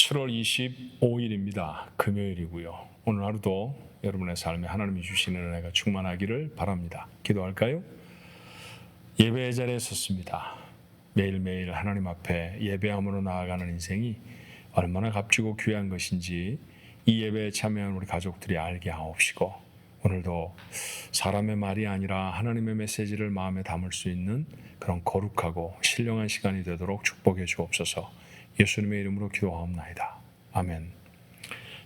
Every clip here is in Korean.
7월 25일입니다. 금요일이고요. 오늘 하루도 여러분의 삶에 하나님이 주시는 은혜가 충만하기를 바랍니다. 기도할까요? 예배의 자리에 섰습니다. 매일매일 하나님 앞에 예배함으로 나아가는 인생이 얼마나 값지고 귀한 것인지 이 예배에 참여한 우리 가족들이 알게 하옵시고, 오늘도 사람의 말이 아니라 하나님의 메시지를 마음에 담을 수 있는 그런 거룩하고 신령한 시간이 되도록 축복해 주옵소서. 예수님의 이름으로 기도하옵나이다. 아멘.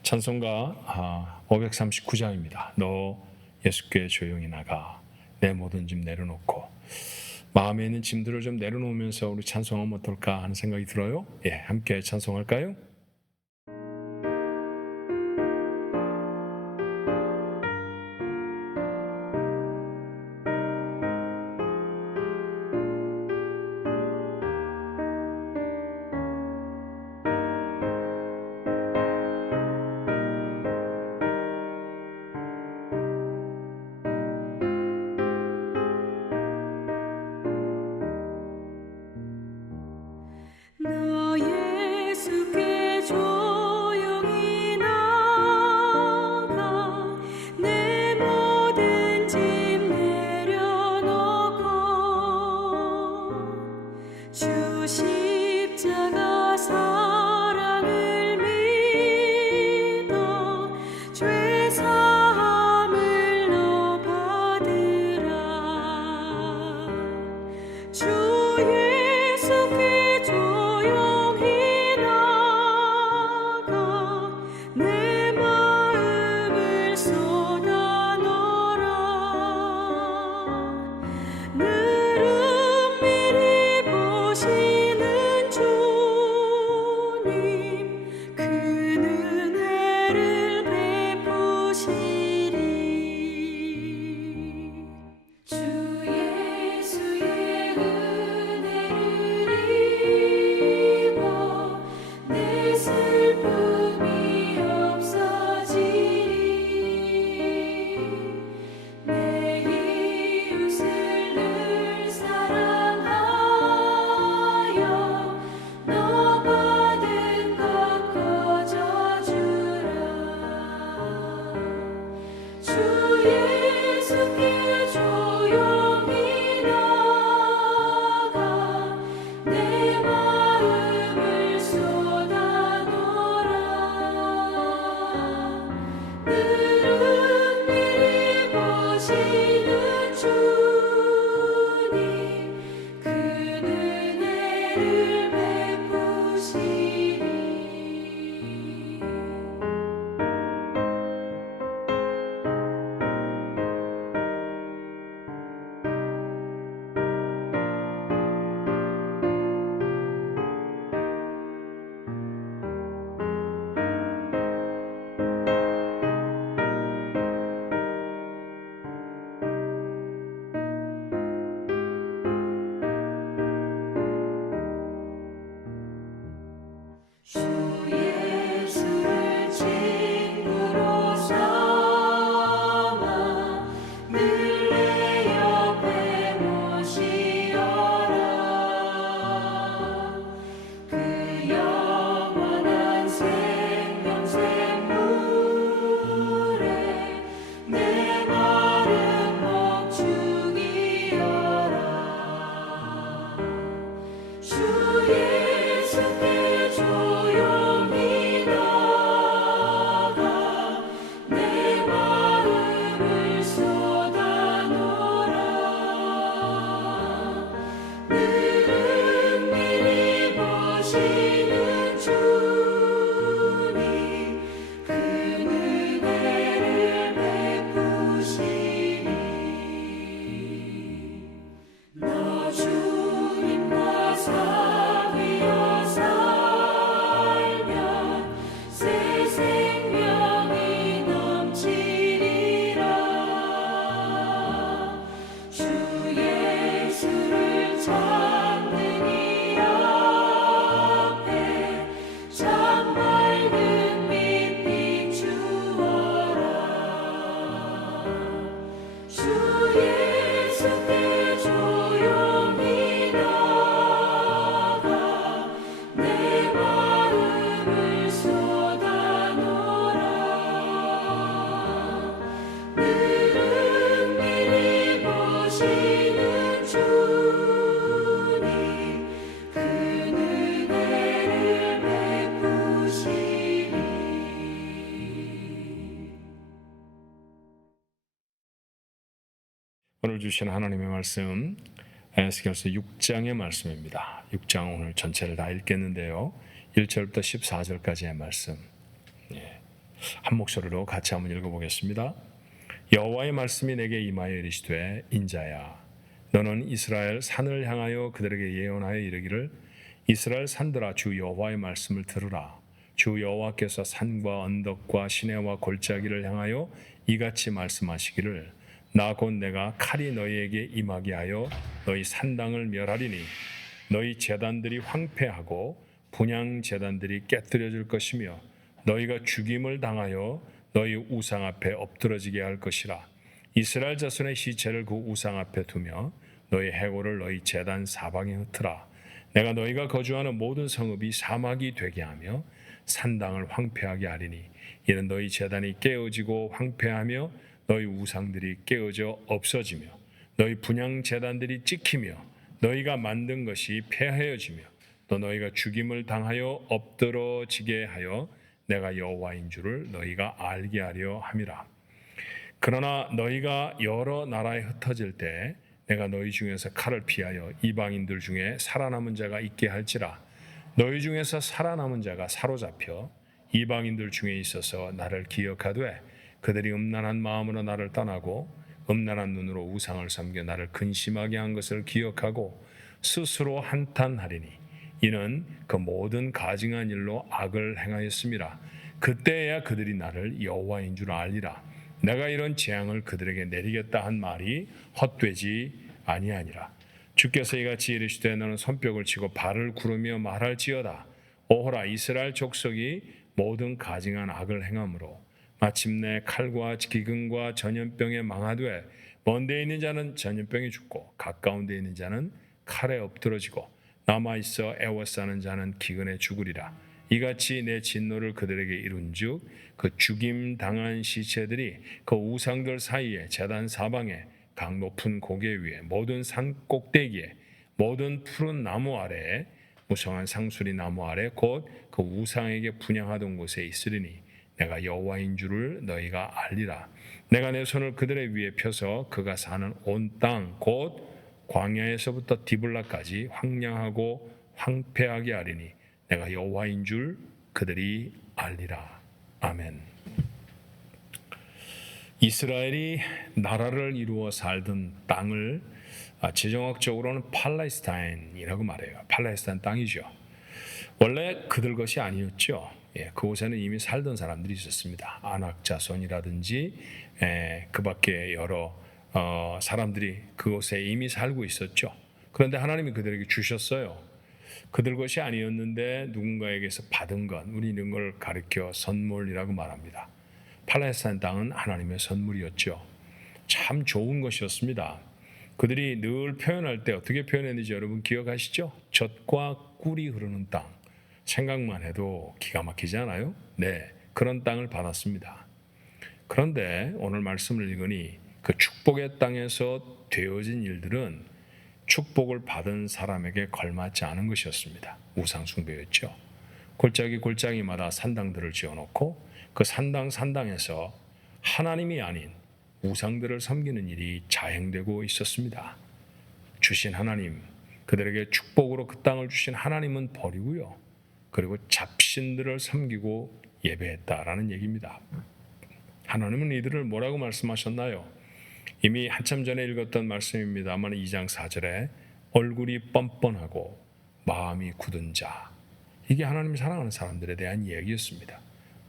찬송가 539장입니다. 너 예수께 조용히 나가, 내 모든 짐 내려놓고. 마음에 있는 짐들을 좀 내려놓으면서 우리 찬송하면 어떨까 하는 생각이 들어요. 함께 찬송할까요? 너 예수께 조용히 나가, 내 모든 짐 내려놓고, 주 십자가 사랑을 믿어 죄 사함을 너 받으라. 주 예수께 조용히 나가, 내 마음을 쏟아 놓으라. 늘 은밀히 보시는 주님, 그 은혜를 베푸시리. 주 예수의 은혜를 입어 내 슬픔이 없어지리. 내 이웃을 늘 사랑하여 너 받은 것 거저주라. 주 예수께 조용히 나가, 내 마음을 쏟아 놓으라. 늘 은밀히 보시는 주님, 그 은혜를 베푸시리. 주 예수를 친구로 삼아 늘 내 옆에 모시어라. 그 영원한 생명샘 물에 내 마른 목 죽이어라. 주 예수께 조용히 나가, 내 마음을 쏟아 놓으라. 늘 은밀히 보시는 주님, 그 은혜를 베푸시리. 너 주님과 사귀어 살면 새 생명이 넘치리라. 주 예수를 찾는 이 앞에 오늘 주신 하나님의 말씀 에스겔서 6장의 말씀입니다. 6장 오늘 전체를 다 읽겠는데요. 1절부터 14절까지의 말씀 한 목소리로 같이 한번 읽어보겠습니다. 여호와의 말씀이 내게 임하여 이르시되 인자야 너는 이스라엘 산을 향하여 그들에게 예언하여 이르기를 이스라엘 산들아 주 여호와의 말씀을 들으라. 주 여호와께서 산과 언덕과 시내와 골짜기를 향하여 이같이 말씀하시기를 나 곧 내가 칼이 너희에게 임하게 하여 너희 산당을 멸하리니 너희 제단들이 황폐하고 분향 제단들이 깨뜨려질 것이며 너희가 죽임을 당하여 너희 우상 앞에 엎드러지게 할 것이라. 이스라엘 자손의 시체를 그 우상 앞에 두며 너희 해골을 너희 제단 사방에 흩으라. 내가 너희가 거주하는 모든 성읍이 사막이 되게 하며 산당을 황폐하게 하리니 이는 너희 제단이 깨어지고 황폐하며 너희 우상들이 깨어져 없어지며 너희 분향 제단들이 찍히며 너희가 만든 것이 폐하여지며 또 너희가 죽임을 당하여 엎드러지게 하여 내가 여호와인 줄을 너희가 알게 하려 함이라. 그러나 너희가 여러 나라에 흩어질 때 내가 너희 중에서 칼을 피하여 이방인들 중에 살아남은 자가 있게 할지라. 너희 중에서 살아남은 자가 사로잡혀 이방인들 중에 있어서 나를 기억하되 그들이 음란한 마음으로 나를 떠나고 음란한 눈으로 우상을 섬겨 나를 근심하게 한 것을 기억하고 스스로 한탄하리니 이는 그 모든 가증한 일로 악을 행하였음이라. 그때야 그들이 나를 여호와인 줄 알리라. 내가 이런 재앙을 그들에게 내리겠다 한 말이 헛되지 아니하니라. 주께서 이같이 이르시되 너는 손뼉을 치고 발을 구르며 말할지어다. 오호라 이스라엘 족속이 모든 가증한 악을 행함으로 마침내 칼과 기근과 전염병에 망하되 먼 데 있는 자는 전염병에 죽고 가까운 데 있는 자는 칼에 엎드러지고 남아있어 애워싸는 자는 기근에 죽으리라. 이같이 내 진노를 그들에게 이룬즉 그 죽임 당한 시체들이 그 우상들 사이에 제단 사방에 강 높은 고개 위에 모든 산 꼭대기에 모든 푸른 나무 아래에 무성한 상수리 나무 아래 곧 그 우상에게 분향하던 곳에 있으리니 내가 여호와인 줄을 너희가 알리라. 내가 내 손을 그들의 위에 펴서 그가 사는 온 땅 곧 광야에서부터 디블라까지 황량하고 황폐하게 하리니 내가 여호와인 줄 그들이 알리라. 아멘. 이스라엘이 나라를 이루어 살던 땅을 지정학적으로는 팔레스타인이라고 말해요. 팔레스타인 땅이죠. 원래 그들 것이 아니었죠. 그곳에는 이미 살던 사람들이 있었습니다. 아낙 자손이라든지 그 밖에 여러 사람들이 그곳에 이미 살고 있었죠. 그런데 하나님이 그들에게 주셨어요. 그들 것이 아니었는데 누군가에게서 받은 것, 우리 이런 걸 가리켜 선물이라고 말합니다. 팔레스타인 땅은 하나님의 선물이었죠. 참 좋은 것이었습니다. 그들이 늘 표현할 때 어떻게 표현했는지 여러분 기억하시죠? 젖과 꿀이 흐르는 땅. 생각만 해도 기가 막히지 않아요? 네, 그런 땅을 받았습니다. 그런데 오늘 말씀을 읽으니 그 축복의 땅에서 되어진 일들은 축복을 받은 사람에게 걸맞지 않은 것이었습니다. 우상숭배였죠. 골짜기마다 산당들을 지어놓고 그 산당에서 하나님이 아닌 우상들을 섬기는 일이 자행되고 있었습니다. 주신 하나님, 그들에게 축복으로 그 땅을 주신 하나님은 버리고요. 그리고 잡신들을 섬기고 예배했다라는 얘기입니다. 하나님은 이들을 뭐라고 말씀하셨나요? 이미 한참 전에 읽었던 말씀입니다만 2장 4절에 얼굴이 뻔뻔하고 마음이 굳은 자. 이게 하나님이 사랑하는 사람들에 대한 얘기였습니다.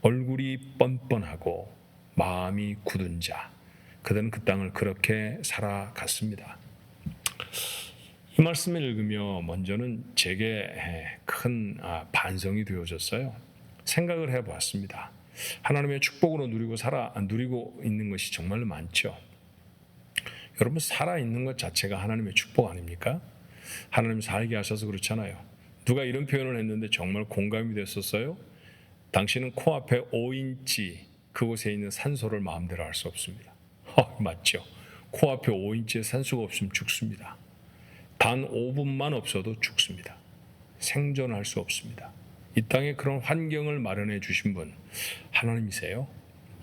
얼굴이 뻔뻔하고 마음이 굳은 자. 그들은 그 땅을 그렇게 살아갔습니다. 이 말씀을 읽으며 먼저는 제게 큰 반성이 되어졌어요. 생각을 해보았습니다. 하나님의 축복으로 누리고 있는 것이 정말로 많죠. 여러분 살아있는 것 자체가 하나님의 축복 아닙니까? 하나님 살게 하셔서 그렇잖아요. 누가 이런 표현을 했는데 정말 공감이 됐었어요. 당신은 코앞에 5인치 그곳에 있는 산소를 마음대로 할 수 없습니다. 맞죠? 코앞에 5인치의 산소가 없으면 죽습니다. 단 5분만 없어도 죽습니다. 생존할 수 없습니다. 이 땅에 그런 환경을 마련해 주신 분 하나님이세요.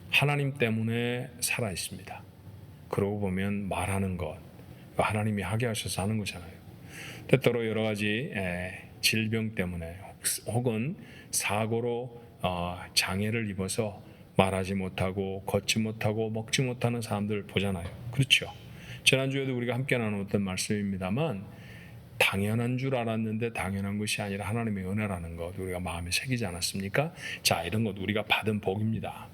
하나님 때문에 살아 있습니다. 그러고 보면 말하는 것, 하나님이 하게 하셔서 하는 거잖아요. 때때로 여러 가지 질병 때문에 혹은 사고로 장애를 입어서 말하지 못하고 걷지 못하고 먹지 못하는 사람들 보잖아요. 그렇죠. 지난주에도 우리가 함께 나누었던 말씀입니다만 당연한 줄 알았는데 당연한 것이 아니라 하나님의 은혜라는 것 우리가 마음에 새기지 않았습니까? 자, 이런 것 우리가 받은 복입니다.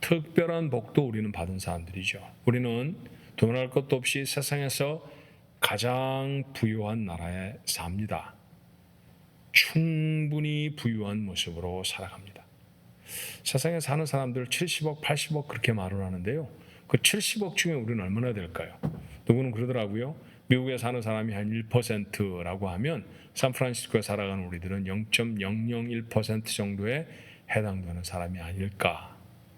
특별한 복도 우리는 받은 사람들이죠. 우리는 두말할 것도 없이 세상에서 가장 부유한 나라에 삽니다. 충분히 부유한 모습으로 살아갑니다. 세상에 사는 사람들 70억, 80억 그렇게 말을 하는데요. 그 70억 중에 우리는 얼마나 될까요? 누구는 그러더라고요. 미국에 사는 사람이 한 1%라고 하면 샌프란시스코에 살아가는 우리들은 0.001% 정도에 해당되는 사람이 아닐까.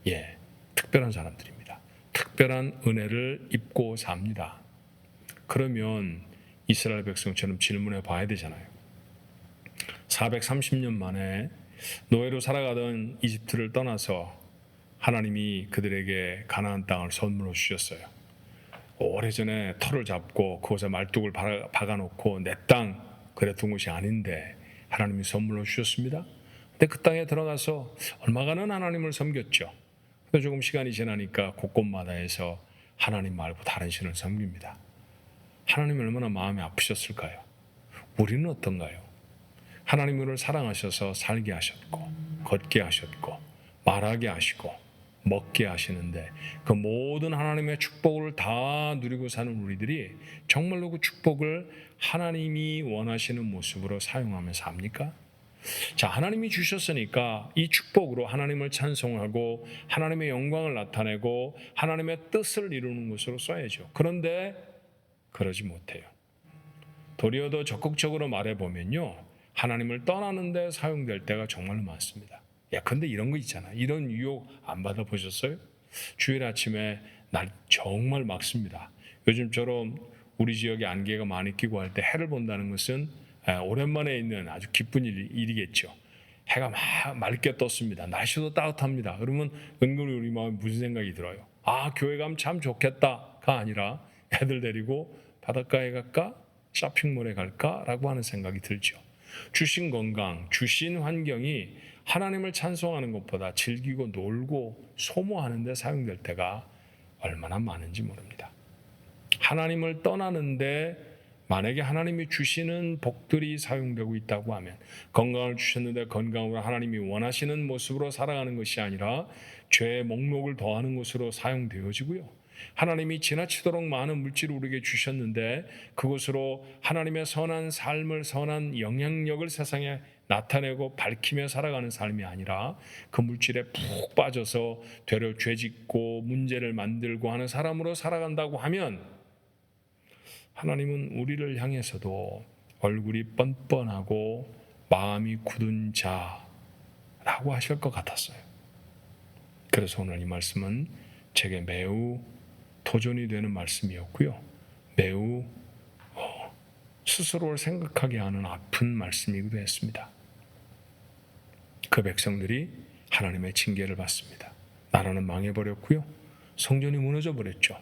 예, 특별한 사람들입니다. 특별한 은혜를 입고 삽니다. 그러면 이스라엘 백성처럼 질문해 봐야 되잖아요. 430년 만에 노예로 살아가던 이집트를 떠나서 하나님이 그들에게 가나안 땅을 선물로 주셨어요. 오래전에 터를 잡고 그곳에 말뚝을 박아놓고 내 땅 그랬던 곳이 아닌데 하나님이 선물로 주셨습니다. 근데 그 땅에 들어가서 얼마간은 하나님을 섬겼죠. 근데 조금 시간이 지나니까 곳곳마다에서 하나님 말고 다른 신을 섬깁니다. 하나님이 얼마나 마음이 아프셨을까요? 우리는 어떤가요? 하나님이 우리를 사랑하셔서 살게 하셨고 걷게 하셨고 말하게 하시고 먹게 하시는데 그 모든 하나님의 축복을 다 누리고 사는 우리들이 정말로 그 축복을 하나님이 원하시는 모습으로 사용하며 삽니까? 자, 하나님이 주셨으니까 이 축복으로 하나님을 찬송하고 하나님의 영광을 나타내고 하나님의 뜻을 이루는 것으로 써야죠. 그런데 그러지 못해요. 도리어 더 적극적으로 말해보면요, 하나님을 떠나는 데 사용될 때가 정말로 많습니다. 야, 근데 이런 거 있잖아. 이런 유혹 안 받아보셨어요? 주일 아침에 날 정말 막습니다. 요즘처럼 우리 지역에 안개가 많이 끼고 할 때 해를 본다는 것은 오랜만에 있는 아주 기쁜 일이겠죠. 해가 막 맑게 떴습니다. 날씨도 따뜻합니다. 그러면 은근히 우리 마음에 무슨 생각이 들어요? 아, 교회 가면 참 좋겠다가 아니라 애들 데리고 바닷가에 갈까? 쇼핑몰에 갈까? 라고 하는 생각이 들죠. 주신 건강, 주신 환경이 하나님을 찬송하는 것보다 즐기고 놀고 소모하는 데 사용될 때가 얼마나 많은지 모릅니다. 하나님을 떠나는데 만약에 하나님이 주시는 복들이 사용되고 있다고 하면 건강을 주셨는데 건강으로 하나님이 원하시는 모습으로 살아가는 것이 아니라 죄의 목록을 더하는 것으로 사용되어지고요. 하나님이 지나치도록 많은 물질을 우리에게 주셨는데 그것으로 하나님의 선한 삶을 선한 영향력을 세상에 나타내고 밝히며 살아가는 삶이 아니라 그 물질에 푹 빠져서 되려 죄짓고 문제를 만들고 하는 사람으로 살아간다고 하면 하나님은 우리를 향해서도 얼굴이 뻔뻔하고 마음이 굳은 자라고 하실 것 같았어요. 그래서 오늘 이 말씀은 제게 매우 도전이 되는 말씀이었고요. 매우 스스로를 생각하게 하는 아픈 말씀이기도 했습니다. 그 백성들이 하나님의 징계를 받습니다. 나라는 망해버렸고요. 성전이 무너져버렸죠.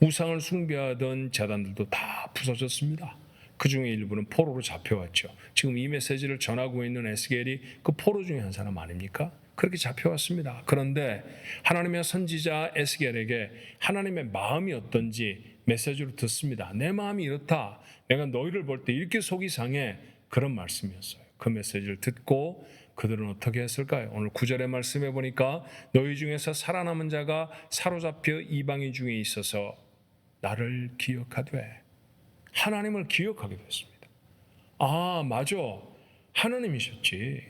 우상을 숭배하던 제단들도 다 부서졌습니다. 그 중에 일부는 포로로 잡혀왔죠. 지금 이 메시지를 전하고 있는 에스겔이 그 포로 중에 한 사람 아닙니까? 그렇게 잡혀왔습니다. 그런데 하나님의 선지자 에스겔에게 하나님의 마음이 어떤지 메시지로 듣습니다. 내 마음이 이렇다. 내가 너희를 볼 때 이렇게 속이 상해. 그런 말씀이었어요. 그 메시지를 듣고 그들은 어떻게 했을까요? 오늘 9절의 말씀에 보니까 너희 중에서 살아남은 자가 사로잡혀 이방인 중에 있어서 나를 기억하되 하나님을 기억하게 됐습니다. 아, 맞아. 하나님이셨지.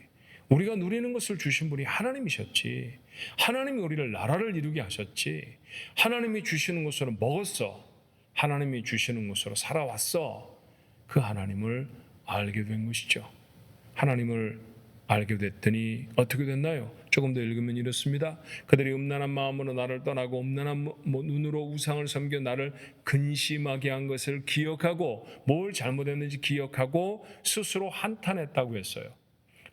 우리가 누리는 것을 주신 분이 하나님이셨지. 하나님이 우리를 나라를 이루게 하셨지. 하나님이 주시는 것으로 먹었어. 하나님이 주시는 것으로 살아왔어. 그 하나님을 알게 된 것이죠. 하나님을 알게 됐더니 어떻게 됐나요? 조금 더 읽으면 이렇습니다. 그들이 음란한 마음으로 나를 떠나고 음란한 눈으로 우상을 섬겨 나를 근심하게 한 것을 기억하고 뭘 잘못했는지 기억하고 스스로 한탄했다고 했어요.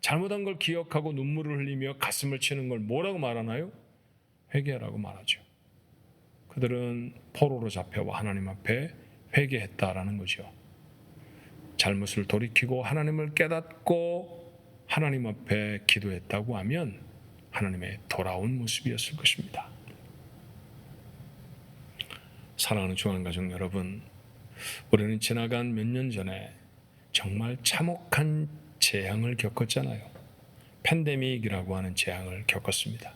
잘못한 걸 기억하고 눈물을 흘리며 가슴을 치는 걸 뭐라고 말하나요? 회개하라고 말하죠. 그들은 포로로 잡혀와 하나님 앞에 회개했다라는 거죠. 잘못을 돌이키고 하나님을 깨닫고 하나님 앞에 기도했다고 하면 하나님의 돌아온 모습이었을 것입니다. 사랑하는 중앙가족 여러분, 우리는 지나간 몇 년 전에 정말 참혹한 재앙을 겪었잖아요. 팬데믹이라고 하는 재앙을 겪었습니다.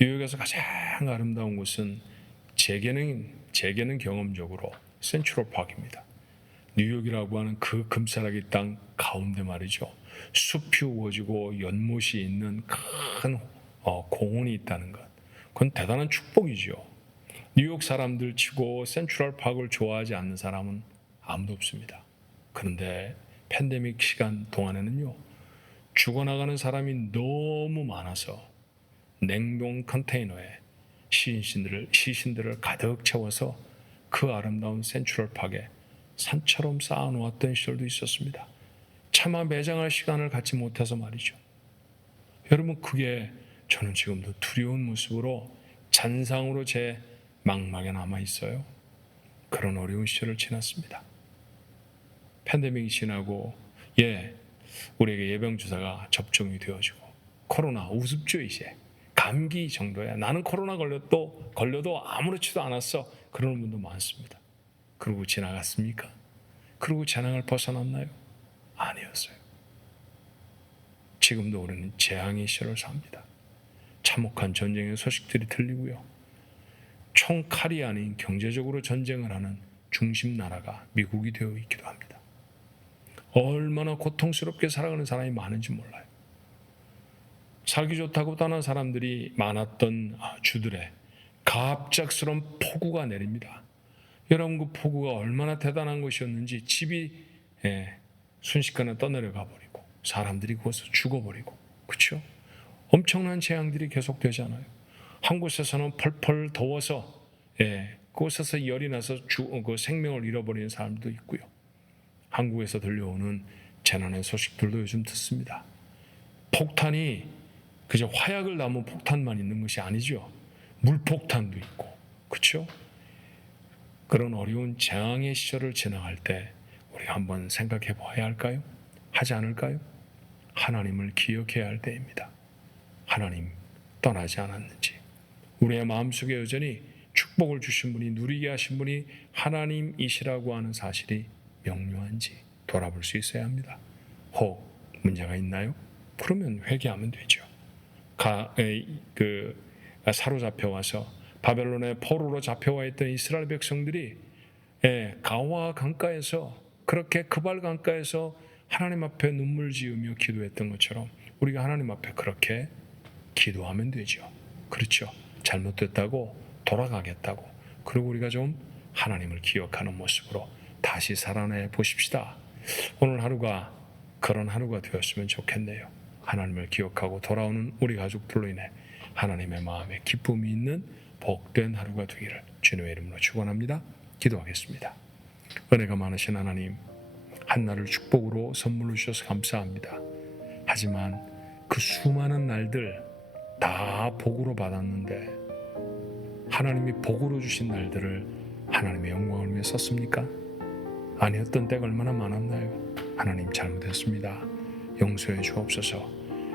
뉴욕에서 가장 아름다운 곳은 제게는 경험적으로 센트럴 파크입니다. 뉴욕이라고 하는 그 금사라기 땅 가운데 말이죠. 숲이 우거지고 연못이 있는 큰 공원이 있다는 것. 그건 대단한 축복이죠. 뉴욕 사람들 치고 센트럴 파크를 좋아하지 않는 사람은 아무도 없습니다. 그런데 팬데믹 시간 동안에는요, 죽어나가는 사람이 너무 많아서 냉동 컨테이너에 시신들을 가득 채워서 그 아름다운 센트럴 파크에 산처럼 쌓아놓았던 시절도 있었습니다. 차마 매장할 시간을 갖지 못해서 말이죠. 여러분, 그게 저는 지금도 두려운 모습으로 잔상으로 제 망막에 남아있어요. 그런 어려운 시절을 지났습니다. 팬데믹이 지나고 우리에게 예방주사가 접종이 되어지고 코로나 우습죠. 이제 감기 정도야. 나는 코로나 걸려도 아무렇지도 않았어. 그러는 분도 많습니다. 그러고 지나갔습니까? 그러고 재앙을 벗어났나요? 아니었어요. 지금도 우리는 재앙의 시절을 삽니다. 참혹한 전쟁의 소식들이 들리고요. 총칼이 아닌 경제적으로 전쟁을 하는 중심 나라가 미국이 되어 있기도 합니다. 얼마나 고통스럽게 살아가는 사람이 많은지 몰라요. 살기 좋다고 떠난 사람들이 많았던 주들의 갑작스러운 폭우가 내립니다. 여러분, 그 폭우가 얼마나 대단한 것이었는지 집이 순식간에 떠내려가 버리고 사람들이 그것을 죽어버리고, 그렇죠? 엄청난 재앙들이 계속되잖아요. 한 곳에서는 펄펄 더워서 그곳에서 열이 나서 그 생명을 잃어버리는 사람도 있고요. 한국에서 들려오는 재난의 소식들도 요즘 듣습니다. 폭탄이 그저 화약을 담은 폭탄만 있는 것이 아니죠. 물폭탄도 있고, 그렇죠? 그런 어려운 재앙의 시절을 지나갈 때 우리가 한번 생각해 봐야 할까요? 하지 않을까요? 하나님을 기억해야 할 때입니다. 하나님 떠나지 않았는지, 우리의 마음속에 여전히 축복을 주신 분이, 누리게 하신 분이 하나님이시라고 하는 사실이 명료한지 돌아볼 수 있어야 합니다. 혹 문제가 있나요? 그러면 회개하면 되죠. 사로잡혀 와서 바벨론의 포로로 잡혀와 있던 이스라엘 백성들이 가와 강가에서, 그렇게 그발 강가에서 하나님 앞에 눈물 지으며 기도했던 것처럼 우리가 하나님 앞에 그렇게 기도하면 되죠. 그렇죠. 잘못됐다고 돌아가겠다고. 그리고 우리가 좀 하나님을 기억하는 모습으로 다시 살아내 보십시다. 오늘 하루가 그런 하루가 되었으면 좋겠네요. 하나님을 기억하고 돌아오는 우리 가족들로 인해 하나님의 마음에 기쁨이 있는 복된 하루가 되기를 주님의 이름으로 축원합니다. 기도하겠습니다. 은혜가 많으신 하나님, 한날을 축복으로 선물로 주셔서 감사합니다. 하지만 그 수많은 날들 다 복으로 받았는데 하나님이 복으로 주신 날들을 하나님의 영광을 위해 썼습니까? 아니었던 때가 얼마나 많았나요? 하나님, 잘못했습니다. 용서해 주옵소서.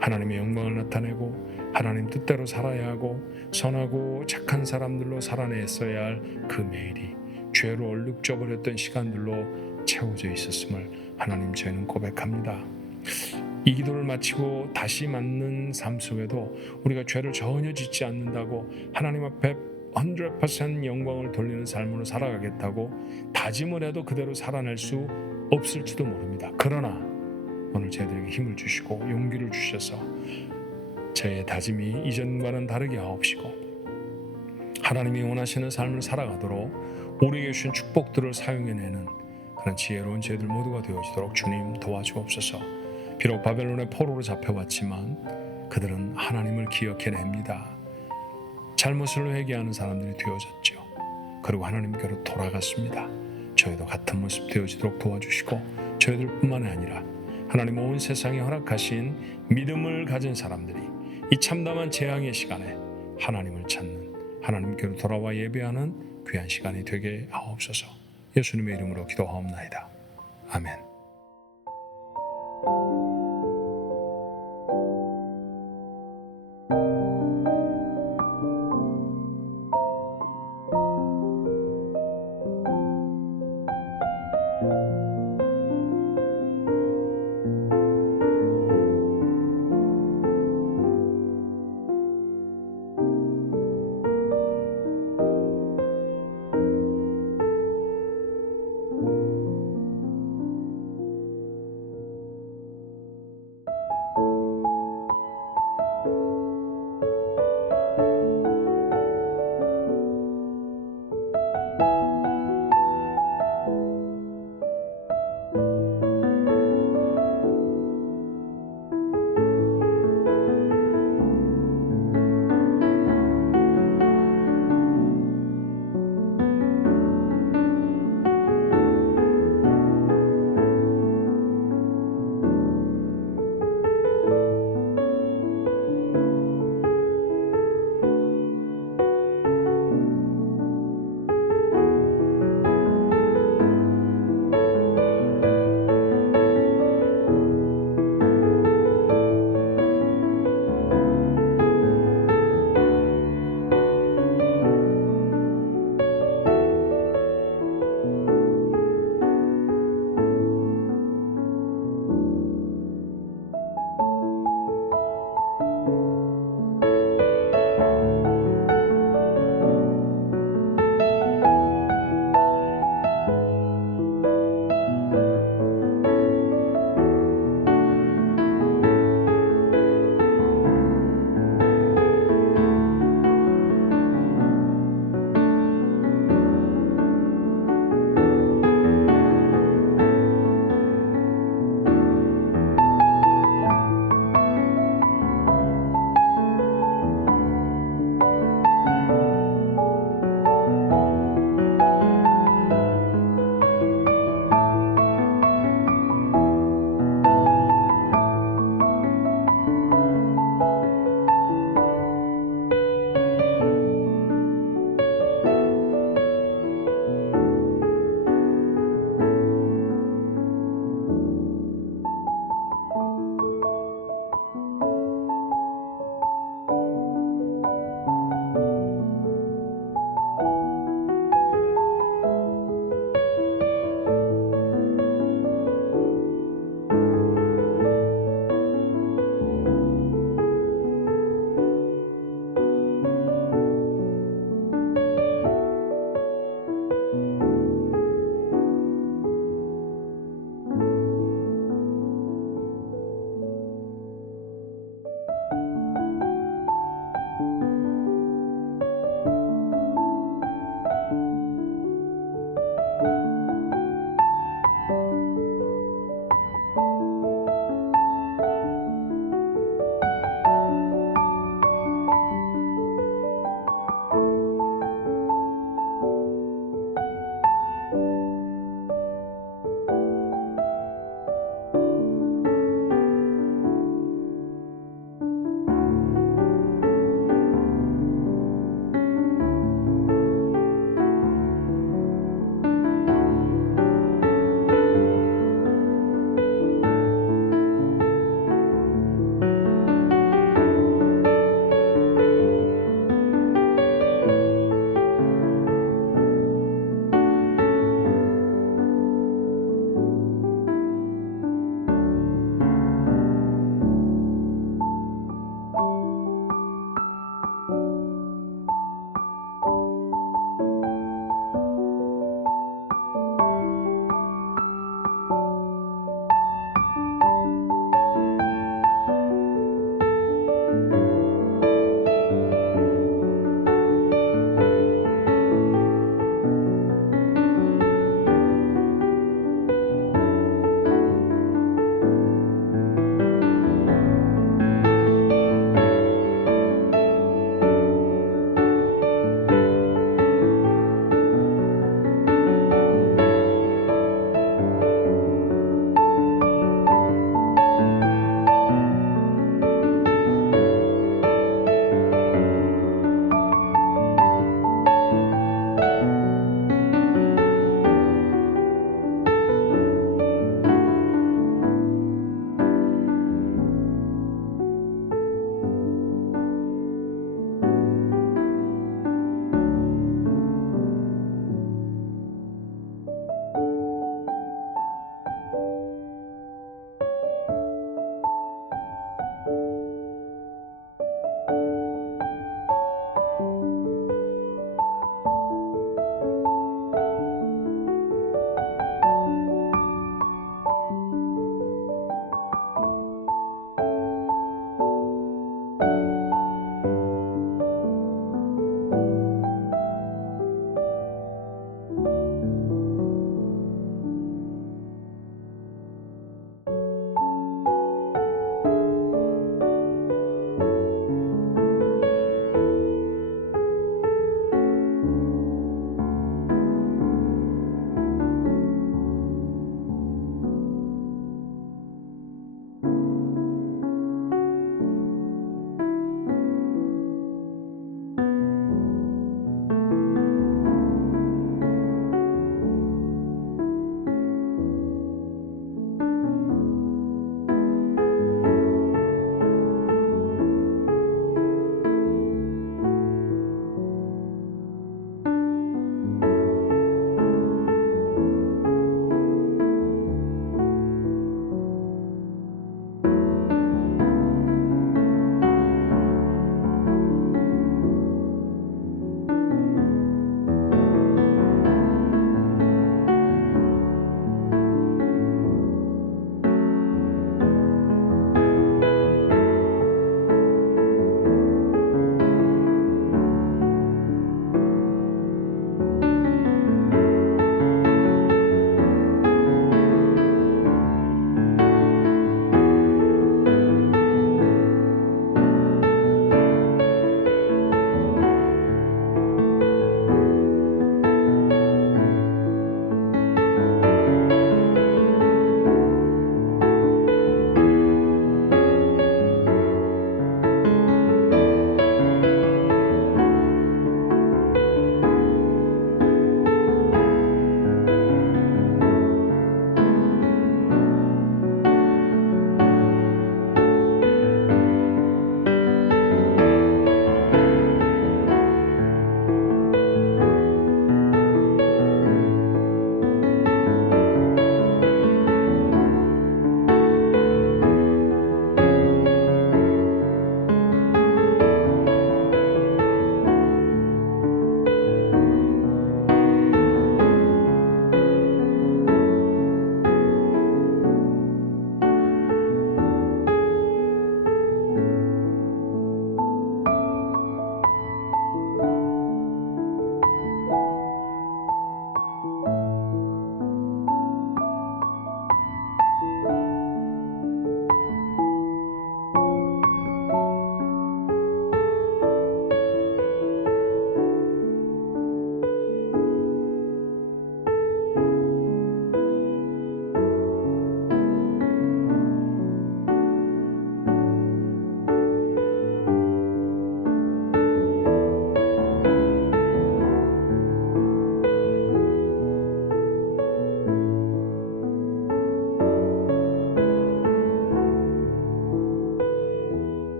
하나님의 영광을 나타내고 하나님 뜻대로 살아야 하고 선하고 착한 사람들로 살아냈어야 할 그 매일이 죄로 얼룩져 버렸던 시간들로 채워져 있었음을 하나님, 저희는 고백합니다. 이 기도를 마치고 다시 맞는 삶 속에도 우리가 죄를 전혀 짓지 않는다고 하나님 앞에 100% 영광을 돌리는 삶으로 살아가겠다고 다짐을 해도 그대로 살아낼 수 없을지도 모릅니다. 그러나 오늘 저희들에게 힘을 주시고 용기를 주셔서 저의 다짐이 이전과는 다르게 하옵시고 하나님이 원하시는 삶을 살아가도록 우리에게 주신 축복들을 사용해내는 그런 지혜로운 저희들 모두가 되어지도록 주님 도와주옵소서. 비록 바벨론의 포로로 잡혀왔지만 그들은 하나님을 기억해냅니다. 잘못을 회개하는 사람들이 되어졌죠. 그리고 하나님께로 돌아갔습니다. 저희도 같은 모습 되어지도록 도와주시고 저희들뿐만 아니라 하나님 온 세상에 허락하신 믿음을 가진 사람들이 이 참담한 재앙의 시간에 하나님을 찾는, 하나님께로 돌아와 예배하는 귀한 시간이 되게 하옵소서. 예수님의 이름으로 기도하옵나이다. 아멘.